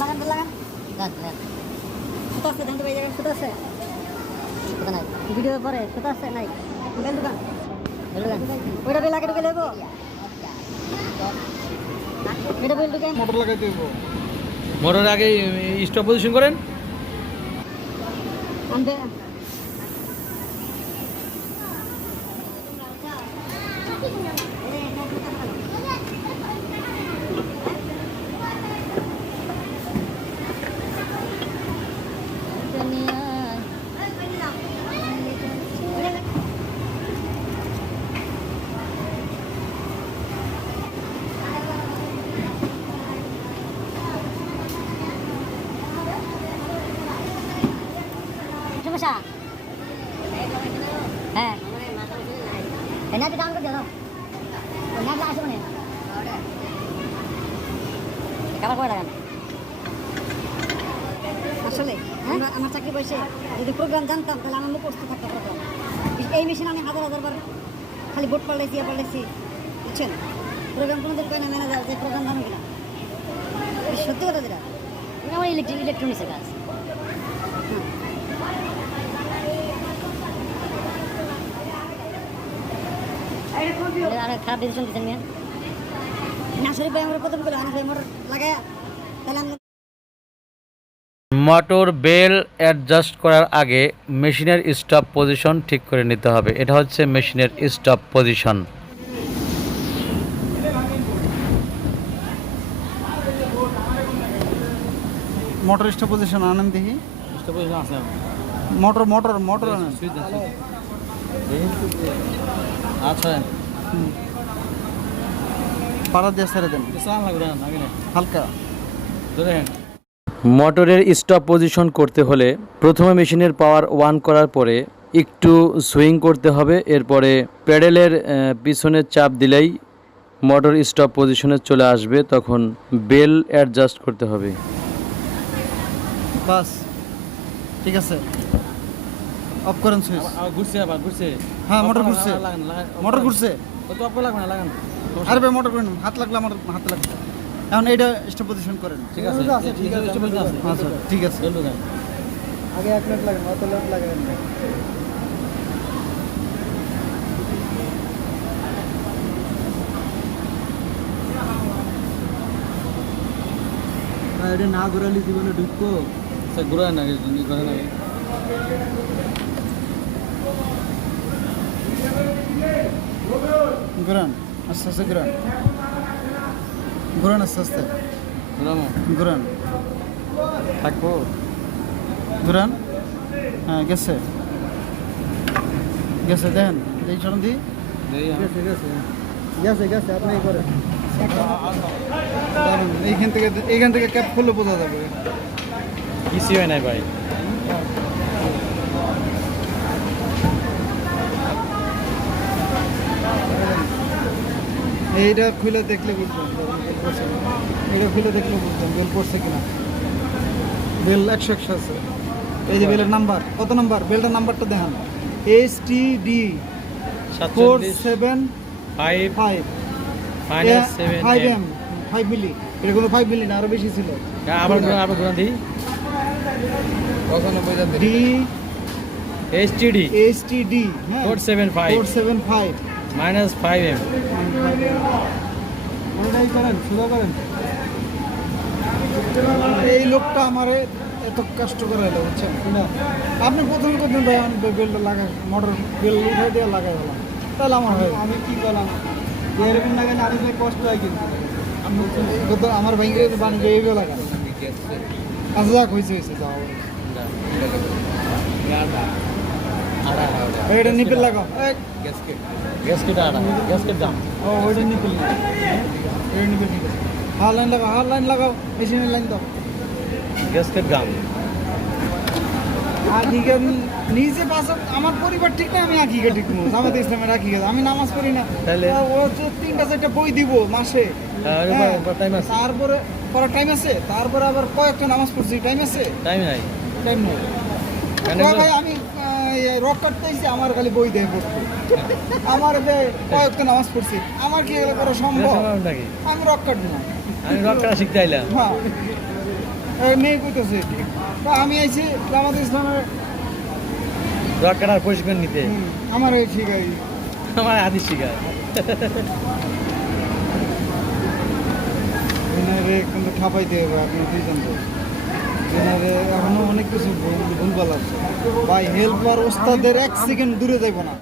লাগান বেল লাগান লাগান। সুতো আছে দেখতে পাই সুতো আছে নাই? ভিডিও পরে সুতো আছে নাই দোকান ওইটা বেল ঢুকে দেবো এটা বেল ঢুকে মোটর লাগাই দেবো মোটর আগে স্টপ পজিশন করেন আনবে সমস্যা হ্যাঁ। এনাতে ডাউন করে দাও এনাতে আসবে না কাবার করে লাগান। আসলে আমরা আমার চাকরি বসে যদি প্রোগ্রাম জানতাম তাহলে আমার মুখস্থ থাকতো প্রোগ্রাম এই মেশিন আমি হাজার হাজার বার খালি বোর্ড পাল্টাইছি আর পাল্টাইছি। বুঝছেন? প্রোগ্রাম কোনো দিন না ম্যানেজার যে প্রোগ্রাম জানো কিনা। সত্যি কথা যেটা। আমার ইলেকট্রিক ইলেকট্রনিক্সের কাজ। এটা খারাপ ডিসিশন দিচ্ছেন মিয়া। নাসরি ভাই আমরা প্রথম করে আনিস ভাই মোটর লাগায়া তাহলে আমি মোটর বেল অ্যাডজাস্ট করার আগে মেশিনের স্টপ পজিশন ঠিক করে নিতে হবে। এটা হচ্ছে মেশিনের stop position motor stop position আনেন দেখি। মোটর মোটর মোটর আনেন। আচ্ছা। হুম। পাড়া দিয়ে ছেড়ে দেন। হালকা। মোটরের স্টপ পজিশন করতে হলে প্রথমে মেশিনের পাওয়ার ওয়ান করার পরে একটু সুইং করতে হবে এরপরে প্যাডেলের আহ, পিছনে চাপ দিলেই মোটর স্টপ পজিশনে চলে আসবে তখন বেল অ্যাডজাস্ট করতে হবে। বাস ঠিক আছে। অফ করেন সুইচ ঘুরছে আবার ঘুরছে। হ্যাঁ মোটর ঘুরছে। মোটর ঘুরছে। লাগবে না লাগান আরে ভাই মোটর করেন হাত লাগলে আমার হাতে লাগবে। এখন এইটা স্টপ পজিশন করেন। ঠিক আছে ঠিক আছে আচ্ছা ঠিক আছে। আগে এক মিনিট লাগেন অত লাগাবেন না। এটা না ঘুরালি জীবনে ঢুকবো। ঘুরে না ঘুরে না। ঘুরান আস্তে আস্তে ঘুরান ঘুরান আস্তে আস্তে। ঘুরামো ঘুরান থাকব? ঘুরান হ্যাঁ গেছে। গেছে দেখেন এই সরণ দি। গেছে গেছে। গেছে গেছে আপনি করেন। দাঁড়ান, এইখান থেকে এইখান থেকে ক্যাপ খুলে বোঝা যাবে। কিছু হয় নাই ভাই। এইটা খুলে দেখলে বুঝবেন বেল পড়ছে কিনা। এটা খুলে দেখলে বুঝবেন বেল পড়ছে কিনা। বেল একশো একশো আছে। এই যে বেলের নাম্বার কত নাম্বার? বেলটার নাম্বারটা দেখান। H T D four seven five five five M five মিলি এটা কোনো ফাইভ মিলি না আরও বেশি ছিল। আবার আবার ঘুরান দিই D H T D H T D four seven five four seven five minus five M ওটাই করেন সোজা করেন। এই লোকটা আমারে এত কষ্ট করে এলো বুঝছেন? আপনি প্রথম করতেন ভাই আমি বেলটা লাগাই মোটর বেল উঠাই দিয়ে লাগাই হলাম তাহলে আমার হয় আমি কি করলাম? এরকম লাগালে আরও ভাই কষ্ট হয় কিন্তু। আমার ভেঙে বানি এইগুলো লাগাই আচ্ছা যাক হয়েছে হয়েছে যাও ভাই, এটা নিপেল লাগাও এই, গ্যাসকেট আড়া গ্যাসকেট দাম ও ওইটা নিপেল। না ওইটা নিপেল ঠিক আছে হার লাইন লাগাও হার লাইন লাগাও মেশিনের লাইন দাও। গ্যাসকেট আকিকা নিজে পাশে আমার পরিবার ঠিক না আমি আকিকা ঠিক নেব জামাত ইসলামের আকিকা আমি নামাজ পড়ি না। তাহলে? ও তিনটা চারটা বই দিব মাসে। হ্যাঁ, হ্যাঁ। তারপরে পড়ার টাইম আছে তারপরে আবার কয়েকটা নামাজ পড়ছি টাইম আছে? টাইম নাই। টাইম নেই? ভাই আমি রক কাটতেছি আমার খালি বই দেয় পড়তে। আমার কয়েকটা নামাজ পড়ছি আমার কি এগুলো করা সম্ভব? আমি রক কাটবো না। আমি রক করা শিখতে আইলাম। হ্যাঁ। মেয়ে কইতেছে তো আমি আইছি জামাত ইসলামের রড কাটার প্রশিক্ষণ নিতে। আমার ঠিক আছে আমার হাদিস শিখায়। কিন্তু ঠাপাইতে হবে আপনি দুইজন তো। এখনও অনেক কিছু ভুল ভুলভাল আছে। ভাই হেল্পার ওস্তাদের এক সেকেন্ড দূরে যাইব না।